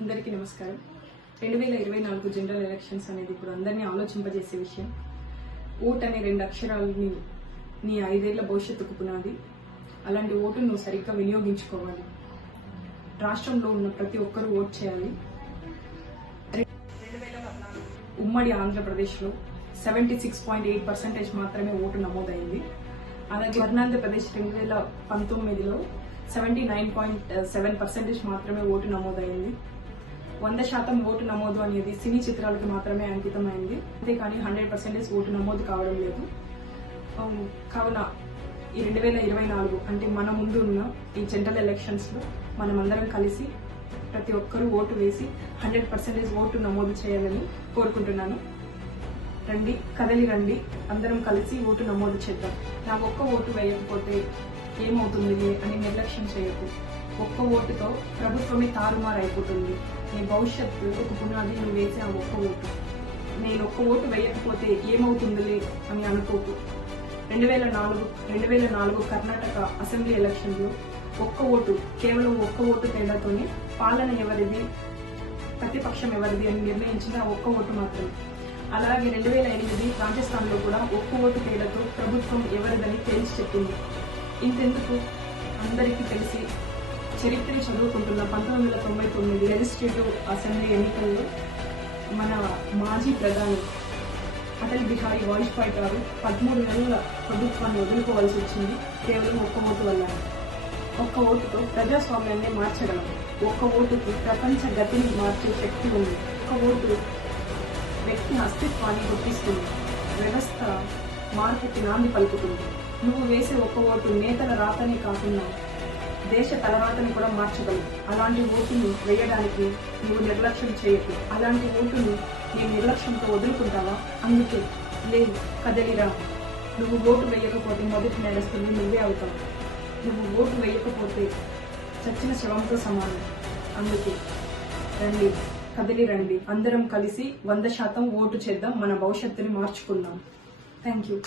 అందరికీ నమస్కారం. 2024 general elections అనేది ఇప్పుడు అందరినీ ఆలోచింపజేసే విషయం. ఓట్ అనే 2 అక్షరాలని నీ 5 ఏళ్ల భవిష్యత్తుకు పునాది. అలాంటి ఓటును నువ్వు సరిగ్గా వినియోగించుకోవాలి. రాష్ట్రంలో ఉన్న ప్రతి ఒక్కరూ ఓట్ చేయాలి. 2014 ఉమ్మడి ఆంధ్రప్రదేశ్లో 76.8% మాత్రమే ఓటు నమోదైంది. అలాగే ఆంధ్రప్రదేశ్ 2019లో 79.7% మాత్రమే ఓటు నమోదైంది. 100% ఓటు నమోదు అనేది సినీ చిత్రాలకు మాత్రమే అంకితమైంది. అంతేకాని 100% ఓటు నమోదు కావడం లేదు. కావున ఈ 2024 అంటే మన ముందు ఉన్న ఈ జనరల్ ఎలక్షన్స్ లో మనమందరం కలిసి ప్రతి ఒక్కరూ ఓటు వేసి 100% ఓటు నమోదు చేయాలని కోరుకుంటున్నాను. రండి, కదలి రండి, అందరం కలిసి ఓటు నమోదు చేద్దాం. నాకు ఒక్క ఓటు వేయకపోతే ఏమవుతుంది అని నిర్లక్ష్యం చేయకు. ఒక్క ఓటుతో ప్రభుత్వమే తారుమారు అయిపోతుంది. నీ భవిష్యత్తు ఒక పునాది నువ్వు వేసే ఆ ఒక్క ఓటు. నేను ఒక్క ఓటు వేయకపోతే ఏమవుతుందిలే అని అనుకోకు. 2004 కర్ణాటక అసెంబ్లీ ఎలక్షన్లో కేవలం ఒక్క ఓటు తేడాతోనే పాలన ఎవరిది, ప్రతిపక్షం ఎవరిది అని నిర్ణయించిన ఆ ఒక్క ఓటు మాత్రమే. అలాగే 2008 రాజస్థాన్లో కూడా ఒక్క ఓటు తేడాతో ప్రభుత్వం ఎవరిదని తేల్చి చెప్పింది. ఇంతెందుకు, అందరికీ తెలిసి చరిత్రని చదువుకుంటున్న 1999 లెజిస్లేటివ్ అసెంబ్లీ ఎన్నికల్లో మన మాజీ ప్రధాని అటల్ బిహారీ వాజ్పేయి గారు 13 నెలల ప్రభుత్వాన్ని వదులుకోవాల్సి వచ్చింది కేవలం ఒక్క ఓటు వల్ల. ఒక్క ఓటుతో ప్రజాస్వామ్యాన్ని మార్చగలం. ఒక్క ఓటుకు ప్రపంచ గతిని మార్చే శక్తి ఉంది. ఒక్క ఓటు వ్యక్తి అస్తిత్వాన్ని గుర్తిస్తుంది. వ్యవస్థ మార్పుకి నాంది పలుకుతుంది. నువ్వు వేసే ఒక్క ఓటు నేతల రాతనే కాకుండా దేశ తలరాతని కూడా మార్చగలవు. అలాంటి ఓటును వేయడానికి నువ్వు నిర్లక్ష్యం చేయకు. అలాంటి ఓటును నీ నిర్లక్ష్యంతో వదులుకుంటావా? అందుకే లేదు, కదలిరా. నువ్వు ఓటు వేయకపోతే మొదటి నేరస్తులు నువ్వే అవుతావు. నువ్వు ఓటు వేయకపోతే చచ్చిన శవంతో సమానం. అందుకే రండి, కదిలి రండి, అందరం కలిసి 100% ఓటు చేద్దాం. మన భవిష్యత్తుని మార్చుకుందాం. Thank you.